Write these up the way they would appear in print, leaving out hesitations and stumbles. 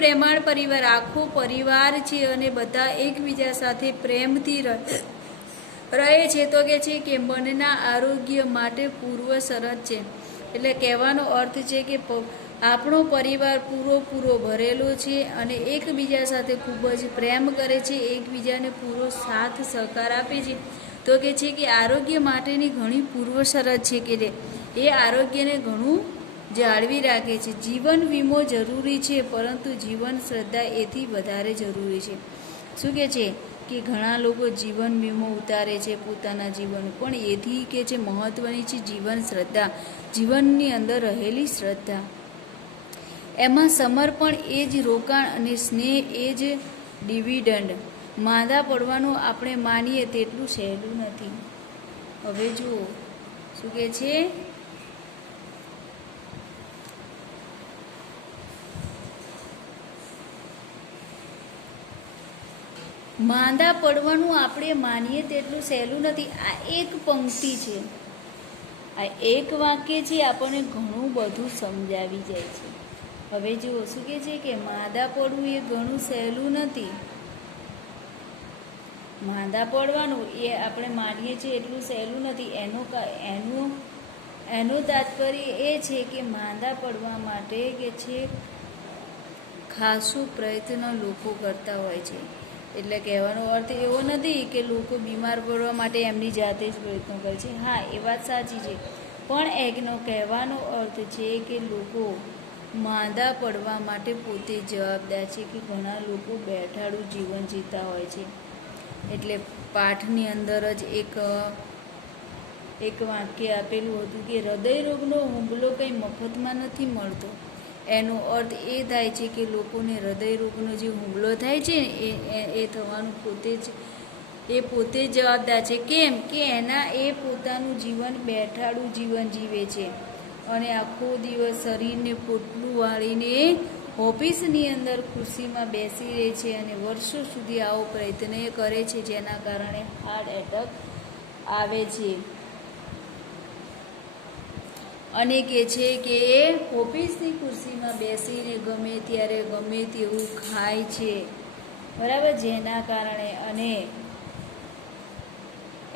પ્રેમાળ પરિવાર, આખો પરિવાર છે અને બધા એકબીજા સાથે પ્રેમથી રહે છે, તો કે છે કે મનના આરોગ્ય માટે પૂર્વ શરત છે. એટલે કહેવાનો અર્થ છે કે આપણો પરિવાર પૂરો ભરેલો છે અને એકબીજા સાથે ખૂબ જ પ્રેમ કરે છે, એકબીજાને પૂરો સાથ સહકાર આપે છે, તો કે છે કે આરોગ્ય માટેની ઘણી પૂર્વ શરત છે કે એ આરોગ્યને ઘણું જાળવી રાખે છે. જીવન વીમો જરૂરી છે, પરંતુ જીવન શ્રદ્ધા એથી વધારે જરૂરી છે. શું કે છે કે ઘણા લોકો જીવન વીમો ઉતારે છે પોતાના જીવન, પણ એથી કે છે મહત્વની છે જીવન શ્રદ્ધા, જીવનની અંદર રહેલી શ્રદ્ધા. એમાં સમર્પણ એ જ રોકાણ અને સ્નેહ એ જ ડિવિડન્ડ. માંદા પડવાનું આપણે માનીએ તેટલું સહેલું નથી. હવે જુઓ શું કે છે, માંદા પડવાનું આપણે માનીએ તેટલું સહેલું નથી. આ એક પંક્તિ છે, આ એક વાક્ય છે, આપણને ઘણું બધું સમજાવી જાય છે. હવે જુઓ શું કે છે કે માંદા પડવું એ ઘણું સહેલું નથી. માંદા પડવાનું એ આપણે માનીએ છીએ એટલું સહેલું નથી. એનું તાત્પર્ય એ છે કે માંદા પડવા માટે કે છે ખાસો પ્રયત્ન લોકો કરતા હોય છે. એટલે કહેવાનો અર્થ એવો નથી કે લોકો બીમાર પડવા માટે એમની જાતે જ પ્રયત્નો કરે છે. હા, એ વાત સાચી છે, પણ એનો કહેવાનો અર્થ છે કે લોકો માંદા પડવા માટે પોતે જવાબદાર છે. કે ઘણા લોકો બેઠાડું જીવન જીવતા હોય છે. એટલે પાઠની અંદર જ એક વાક્ય આપેલું હતું કે હૃદયરોગનો હુમલો કંઈ મફતમાં નથી મળતો. એનો અર્થ એ થાય છે કે લોકોને હૃદયરોગનો જે હુમલો થાય છે એ થવાનું પોતે જ જવાબદાર છે. કેમ કે એ પોતાનું જીવન બેઠાડું જીવન જીવે છે અને આખો દિવસ શરીરને પોટલું વાળીને ઓફિસની અંદર ખુરશીમાં બેસી રહે છે અને વર્ષો સુધી આવો પ્રયત્ન કરે છે, જેના કારણે હાર્ટ એટેક આવે છે. અને કે છે કે એ ઓફિસની ખુરશીમાં બેસીને ગમે ત્યારે ગમે તેવું ખાય છે, બરાબર, જેના કારણે અને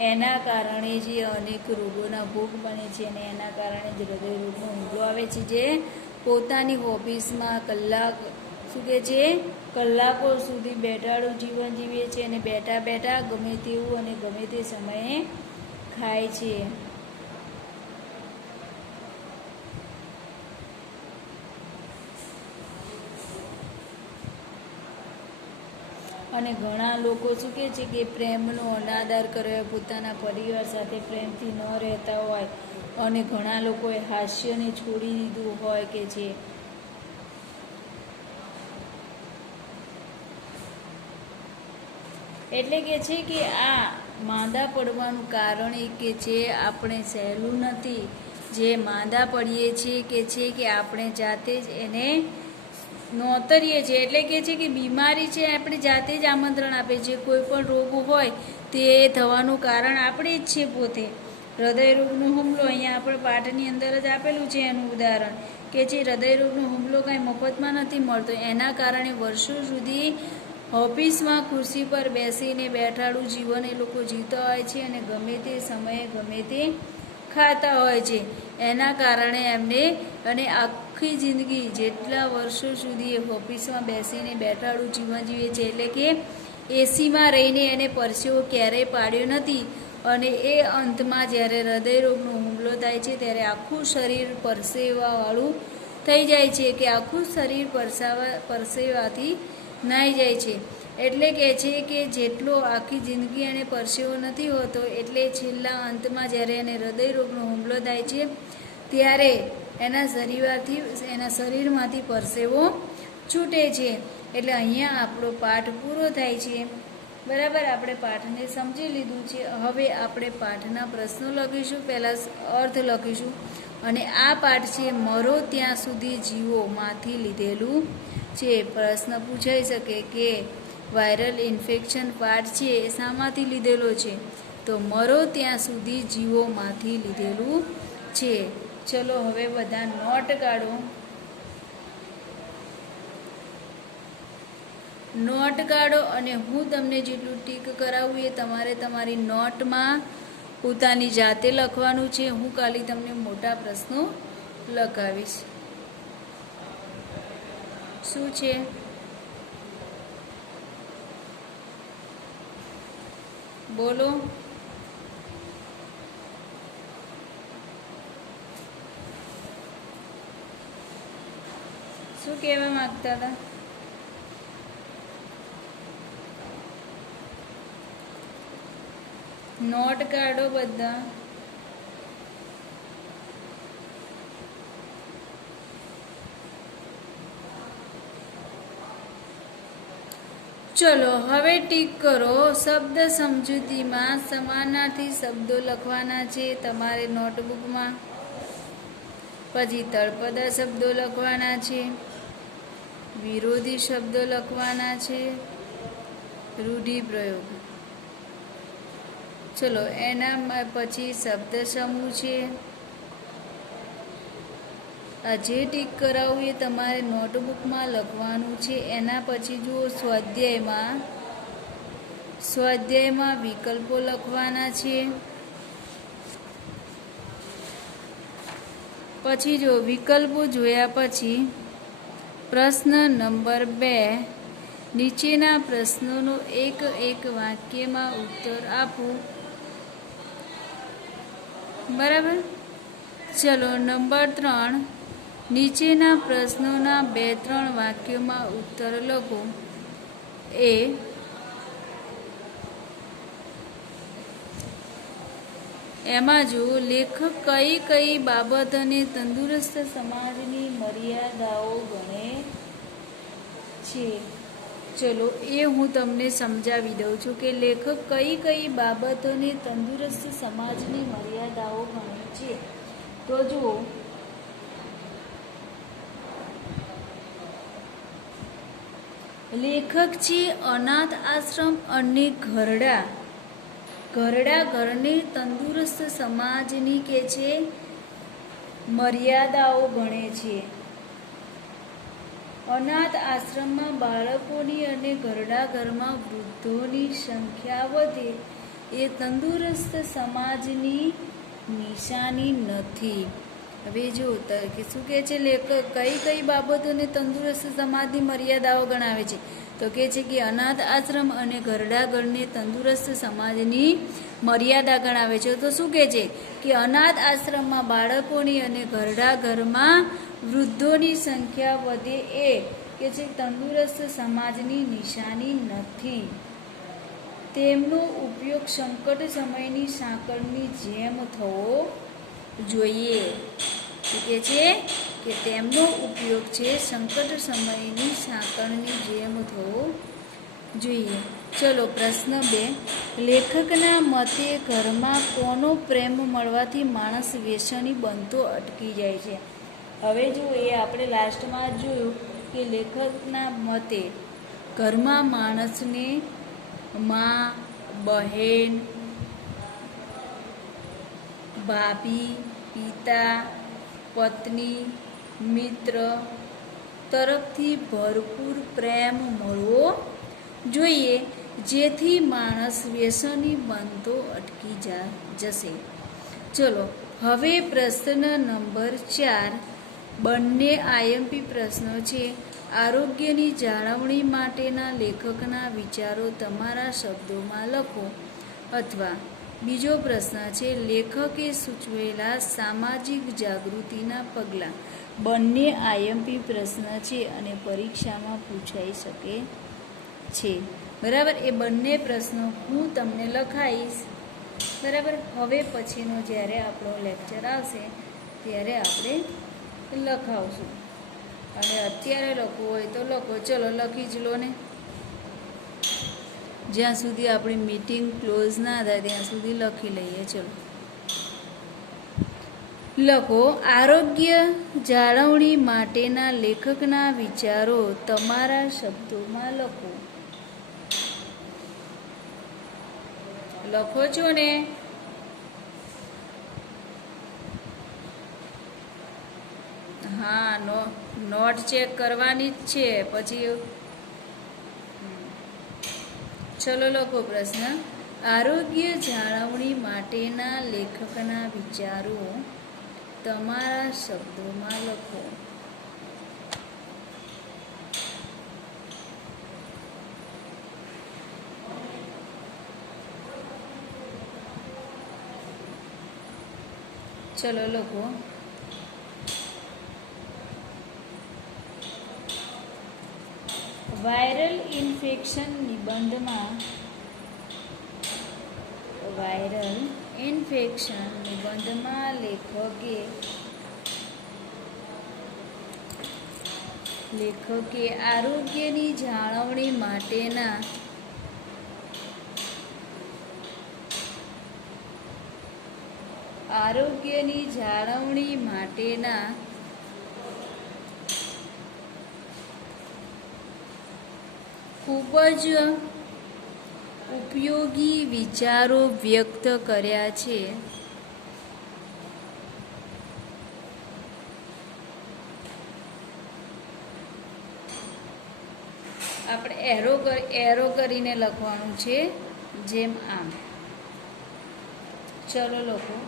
એના કારણે જે અનેક રોગોના ભોગ બને છે અને એના કારણે જ હૃદયરોગનો હુમલો આવે છે. જે પોતાની ઓફિસમાં કલાકો સુધી બેઠાડું જીવન જીવે છે અને બેઠા ગમે તેવું અને ગમે તે સમયે ખાય છે. અને ઘણા લોકો શું કહે છે કે પ્રેમનો અનાદર કરે, પોતાના પરિવાર સાથે પ્રેમથી ન રહેતા હોય, અને ઘણા લોકોએ હાસ્યને છોડી દીધું હોય કે છે. એટલે કે છે કે આ માંદા પડવાનું કારણ એ કે છે આપણે સહેલું નથી. જે માંદા પડીએ છીએ કે છે કે આપણે જાતે જ એને નોતરીએ છીએ. એટલે કે છે કે બીમારી છે આપણે જાતે જ આમંત્રણ આપે છે. કોઈ પણ રોગ હોય તે થવાનું કારણ આપણે જ છે પોતે. હૃદયરોગનો હુમલો અહીંયા આપણે પાઠની અંદર જ આપેલું છે એનું ઉદાહરણ કે જે હૃદયરોગનો હુમલો કાંઈ મફતમાં નથી મળતો. એના કારણે વર્ષો સુધી ઓફિસમાં ખુરશી પર બેસીને બેઠાડું જીવન એ લોકો જીવતા હોય છે અને ગમે તે સમયે ગમે તે ખાતા હોય છે. એના કારણે એમને અને આખી જિંદગી જેટલા વર્ષો સુધી ઓફિસમાં બેસીને બેઠાડું જીવન જીવે છે, એટલે કે એસીમાં રહીને એને પરસેવો ક્યારેય પાડ્યો નથી. અને એ અંતમાં જ્યારે હૃદયરોગનો હુમલો થાય છે ત્યારે આખું શરીર પરસેવાવાળું થઈ જાય છે, કે આખું શરીર પરસેવાથી નાહી જાય છે. એટલે કહે છે કે જેટલો આખી જિંદગી એને પરસેવો નથી હોતો, એટલે છેલ્લા અંતમાં જ્યારે એને હૃદયરોગનો હુમલો થાય છે ત્યારે એના શરીરમાંથી પરસેવો છૂટે છે. એટલે અહીંયા આપણો પાઠ પૂરો થાય છે. બરાબર, આપણે પાઠને સમજી લીધું છે. હવે આપણે પાઠના પ્રશ્નો લખીશું, પહેલાં અર્થ લખીશું. અને આ પાઠ છે મરો ત્યાં સુધી જીવો માંથી લીધેલું છે. પ્રશ્ન પૂછાઈ શકે કે વાયરલ ઇન્ફેક્શન પાઠ છે એ શામાંથી લીધેલો છે? તો મરો ત્યાં સુધી જીવોમાંથી લીધેલું છે. ચલો હવે બધા નોટ કાઢો. નોટ કાઢો અને હું તમને જેટલું ટીક કરાવું એ તમારે તમારી નોટમાં પોતાની જાતે લખવાનું છે. હું ખાલી તમને મોટા પ્રશ્નો લખાવીશ. શું છે? બોલો. શું કહેવા માંગતા હતા? નોટ કાઢો બધા. ચલો હવે ટીક કરો. શબ્દ સમજૂતીમાં સમાનાર્થી શબ્દો લખવાના છે તમારે નોટબુકમાં. પછી તળપદા શબ્દો લખવાના છે, વિરોધી શબ્દો લખવાના છે, રૂઢિપ્રયોગ. ચલો એના પછી શબ્દ સમૂહ છે. આ જે ટીક કરાવું એ તમારે નોટબુકમાં લખવાનું છે. એના પછી જુઓ સ્વાધ્યાયમાં વિકલ્પો લખવાના છે. પછી જો વિકલ્પો જોયા પછી પ્રશ્ન નંબર 2, નીચેના પ્રશ્નોનો એક વાક્યમાં ઉત્તર આપો. બરાબર. ચલો નંબર 3, નીચેના પ્રશ્નોના 2-3 વાક્યોમાં ઉત્તર લખો. એમાં જો લેખક કઈ બાબતને તંદુરસ્ત સમાજની મર્યાદાઓ ગણે છે. ચલો એ હું તમને સમજાવી દઉં છું કે લેખક કઈ બાબતોને તંદુરસ્ત સમાજની મર્યાદાઓ ગણે છે. તો જુઓ, લેખક છે અનાથ આશ્રમ અને ઘરડા ઘરને તંદુરસ્ત સમાજની કે છે મર્યાદાઓ ગણે છે. અનાથ આશ્રમમાં બાળકોની અને ઘરડા ઘરમાં વૃદ્ધોની સંખ્યા વધે એ તંદુરસ્ત સમાજની નિશાની નથી. હવે જો કે શું કહે છે લેખક કઈ બાબતોને તંદુરસ્ત સમાજની મર્યાદાઓ ગણાવે છે? તો કહે છે કે અનાથ આશ્રમ અને ઘરડા ઘરને તંદુરસ્ત સમાજની મર્યાદા ગણાવે છે. તો શું કહે છે કે અનાથ આશ્રમમાં બાળકોની અને ઘરડા ઘરમાં વૃદ્ધોની સંખ્યા વધે એ કે છે તંદુરસ્ત સમાજની નિશાની નથી. તેમનો ઉપયોગ સંકટ સમયની સાંકળની જેમ થવો જોઈએ. કહે છે કે તેમનો ઉપયોગ છે સંકટ સમયની સાંકળની જેમ થવો જોઈએ. ચલો પ્રશ્ન 2, લેખકના મતે ઘરમાં કોનો પ્રેમ મળવાથી માણસ વ્યસની બનતો અટકી જાય છે? હવે જો એ આપણે લાસ્ટમાં જોયું કે લેખકના મતે ઘરમાં માણસને મા, બહેન, ભાભી, પિતા, પત્ની, મિત્ર તરફથી ભરપૂર પ્રેમ મળવો જોઈએ, જેથી માણસ વ્યસની બનતો અટકી જશે. ચલો હવે પ્રશ્ન નંબર 4, બંને આઈએમપી પ્રશ્નો છે. આરોગ્યની જાળવણી માટેના લેખકના વિચારો તમારા શબ્દોમાં લખો. અથવા બીજો પ્રશ્ન છે લેખકે સૂચવેલા સામાજિક જાગૃતિના પગલાં. બંને આઈએમપી પ્રશ્ન છે અને પરીક્ષામાં પૂછાઈ શકે છે. બરાબર. એ બંને પ્રશ્નો હું તમને લખાઈશ. બરાબર. હવે પછીનો જ્યારે આપણો લેક્ચર આવશે ત્યારે આપણે લખાવશું. અને અત્યારે લખવું હોય તો લખો. ચલો લખી જ લો ને. જ્યાં સુધી આપણી મીટિંગ ક્લોઝ ના થાય ત્યાં સુધી લખી લઈએ. ચલો લખો. આરોગ્ય જાળવણી માટેના લેખકના વિચારો તમારા શબ્દોમાં લખો. લખો છો ને? હા, નોટ ચેક કરવાની જ છે. પછી ચલો લખો પ્રશ્ન. આરોગ્ય જાળવણી માટેના લેખકના વિચારો તમારા શબ્દોમાં લખો. ચલો લખો. વાયરલ ઇન્ફેક્શન નિબંધમાં લેખકે આરોગ્યની જાળવણી માટેના ખૂબ જ ઉપયોગી વિચારો વ્યક્ત કર્યા છે. આપણે એરો કરીને લખવાનું છે, જેમ આમ. ચલો લખો.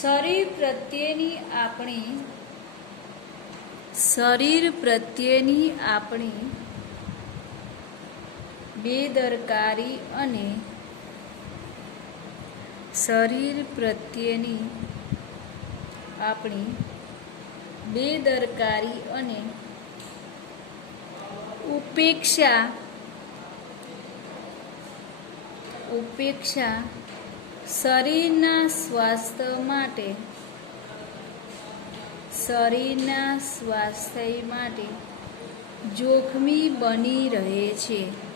શરીર પ્રત્યેની આપણી બેદરકારી અને ઉપેક્ષા શરીરના સ્વાસ્થ્ય માટે જોખમી બની રહે છે.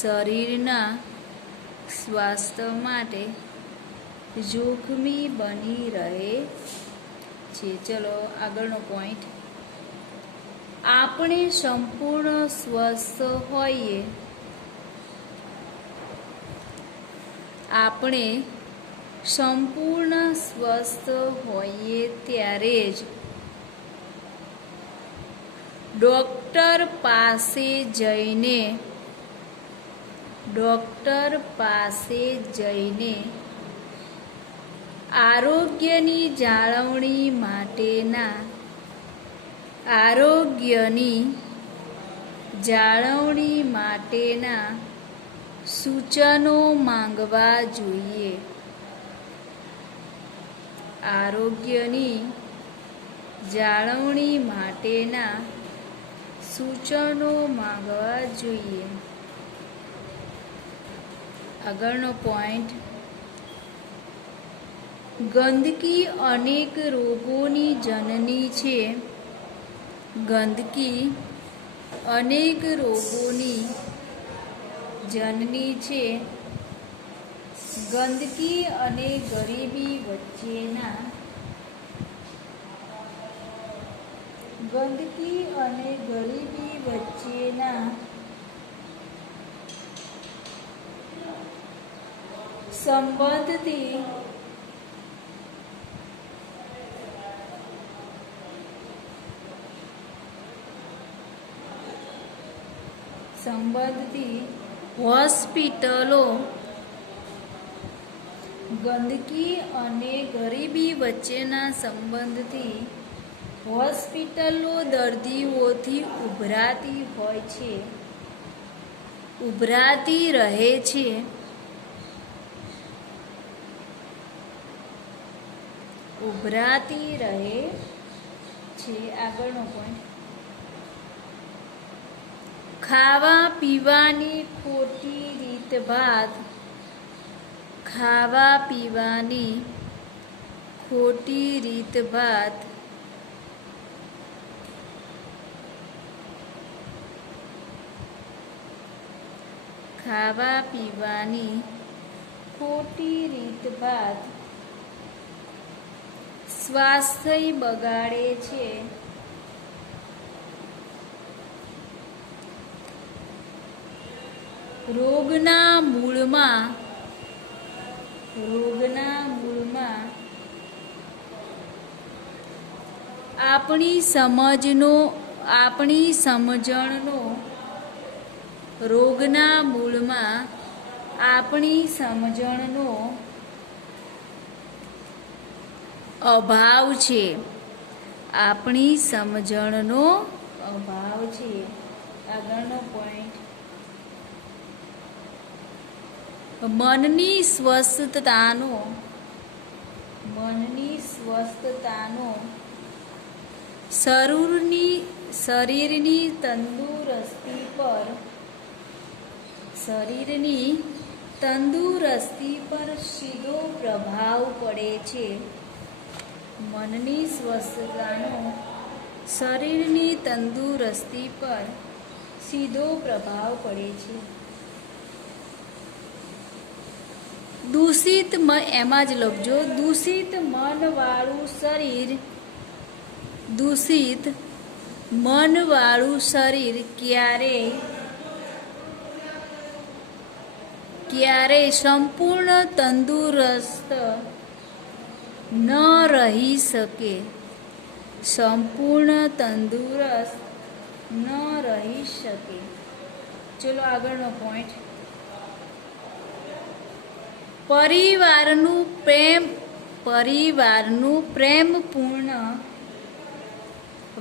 શરીરના સ્વાસ્થ્ય માટે જોખમી બની રહે છે. ચલો આગળનો પોઈન્ટ. આપણે સંપૂર્ણ સ્વસ્થ હોઈએ ત્યારે જ ડૉક્ટર પાસે જઈને આરોગ્યની જાળવણી માટેના સૂચનો માંગવા જોઈએ. આરોગ્યની જાળવણી માટેના સૂચનો માંગવા જોઈએ. આગળનો પોઈન્ટ. ગંદકી અનેક રોગોની જનની છે. ગંદકી અને ગરીબી વચ્ચેના સંબંધથી હોસ્પિટલો ગંદકી અને ગરીબી વચ્ચેના સંબંધથી હોસ્પિટલો દર્દીઓથી ઉભરાતી રહે છે. આગળનો પોઈન્ટ. ખાવા પીવાની ખોટી રીતભાત સ્વાસ્થ્ય બગાડે છે. રોગના મૂળમાં આપણી સમજણનો રોગના મૂળમાં આપણી સમજણનો અભાવ છે. આપણી સમજણનો અભાવ છે. આગળનો પોઈન્ટ, મનની સ્વસ્થતાનો શરીરની તંદુરસ્તી પર સીધો પ્રભાવ પડે છે. મનની સ્વસ્થતાનો શરીરની તંદુરસ્તી પર સીધો પ્રભાવ પડે છે. દૂષિત એમાં જ લખજો, દૂષિત મનવાળું શરીર ક્યારેય સંપૂર્ણ તંદુરસ્ત ન રહી શકે. સંપૂર્ણ તંદુરસ્ત ન રહી શકે. ચલો આગળનો પોઈન્ટ, પરિવારનું પ્રેમપૂર્ણ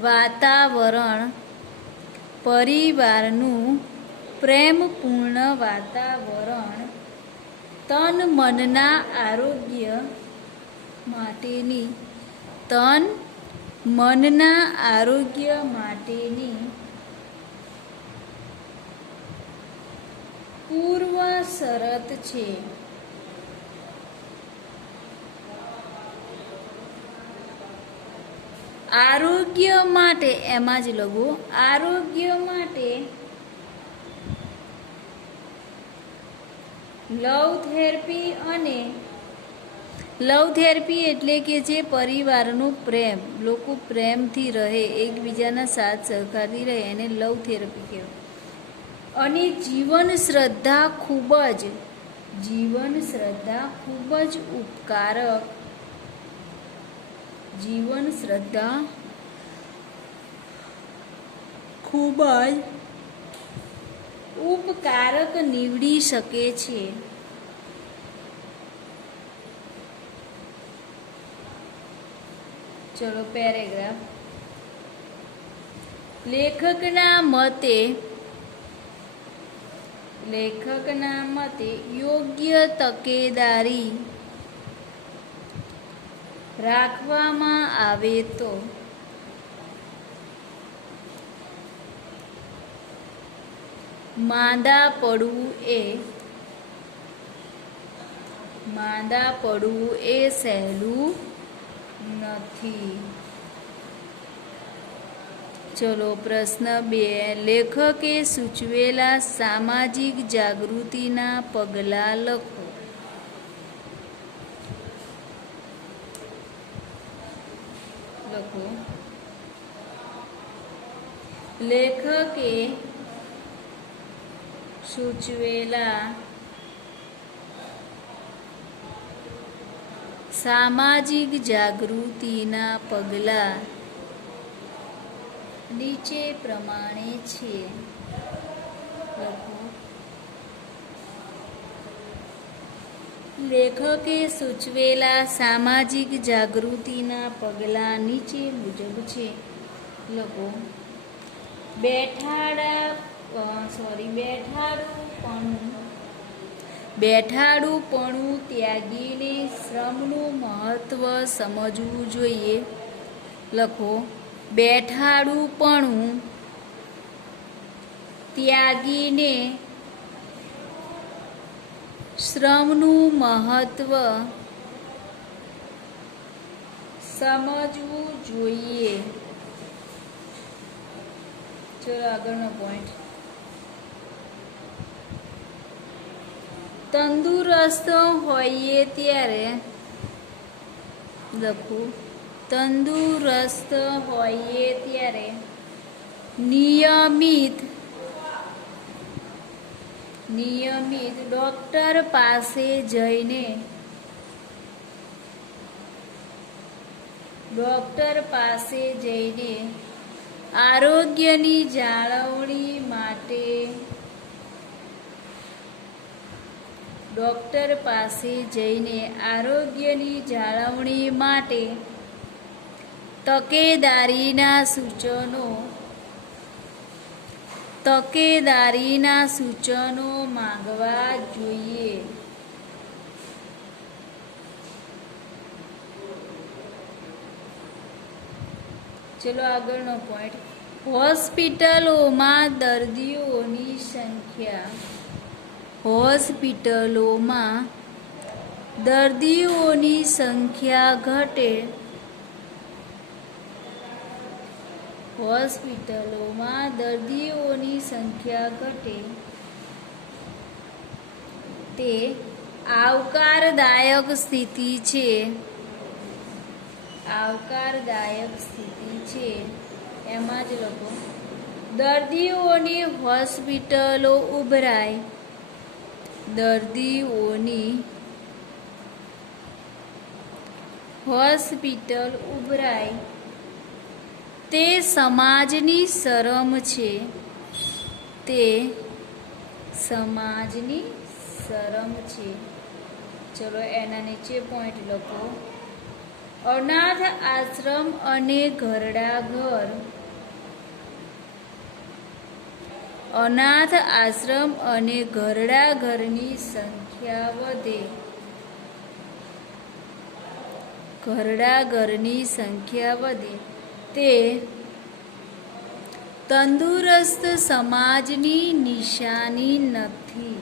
વાતાવરણ તન મનના આરોગ્ય માટેની પૂર્વ શરત છે. આરોગ્ય માટે એમાં જ લખો, આરોગ્ય માટે લવ થેરપી એટલે કે જે પરિવારનો પ્રેમ, લોકો પ્રેમથી રહે, એકબીજાના સાથ સહકારથી રહે, એને લવ થેરપી કહેવાય. અને જીવન શ્રદ્ધા ખૂબ જ ઉપકારક નીવડી શકે છે. ચલો પેરેગ્રાફ, લેખકના મતે યોગ્ય તકેદારી રાખવામાં આવે તો માંદા પડવું એ સહેલું નથી. ચલો પ્રશ્ન 2, લેખકે સૂચવેલા સામાજિક જાગૃતિના પગલાં લખો. લેખકે સૂચવેલા સામાજિક જાગૃતિના પગલાં નીચે પ્રમાણે છે. લેખકે સૂચવેલા સામાજિક જાગૃતિના પગલાં નીચે મુજબ છે. લખો, બેઠાડુંપણું ત્યાગીને શ્રમનું મહત્વ સમજવું જોઈએ. લખો, બેઠાડુંપણું ત્યાગીને શ્રમનું મહત્વ સમજવું જોઈએ. ચલો આગળનો પોઈન્ટ, તંદુરસ્ત હોઈએ ત્યારે નિયમિત ડૉક્ટર પાસે જઈને આરોગ્યની જાળવણી માટે ડૉક્ટર પાસે જઈને આરોગ્યની જાળવણી માટે તકેદારીના સૂચનો માંગવા જોઈએ. ચલો આગળનો પોઈન્ટ. હોસ્પિટલોમાં દર્દીઓની સંખ્યા ઘટે. હોસ્પિટલોમાં દર્દીઓની સંખ્યા ઘટે તે આવકારદાયક સ્થિતિ છે. એમાં જ લખો દર્દીઓની હોસ્પિટલો ઉભરાય. દર્દીઓની હોસ્પિટલ ઉભરાય તે સમાજની શરમ છે. ચલો એના નીચે પોઈન્ટ લખો. અનાથ આશ્રમ અને ઘરડા ઘરની સંખ્યા વધે. તે તંદુરસ્ત સમાજની નિશાની નથી.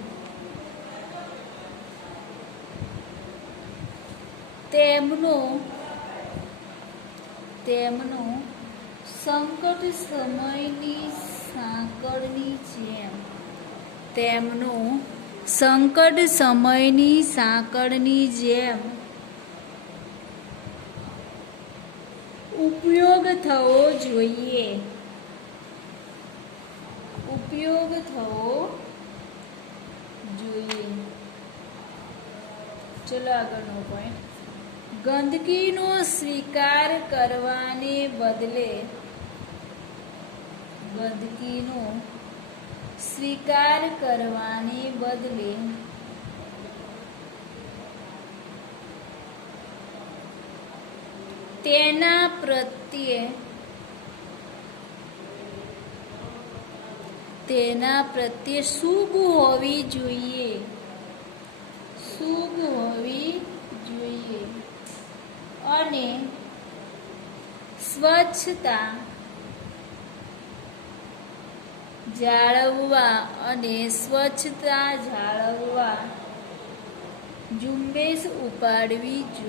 તેમનો સંકટ સમયની સાંકળની જેમ ઉપયોગ થવો જોઈએ. ચલો આગળનો પોઈન્ટ. ગંદકીનો સ્વીકાર કરવાને બદલે તેના પ્રત્યે સૂગ હોવી જોઈએ. અને સ્વચ્છતા જાળવવા ઝુંબેશ ઉપાડવી જોઈએ.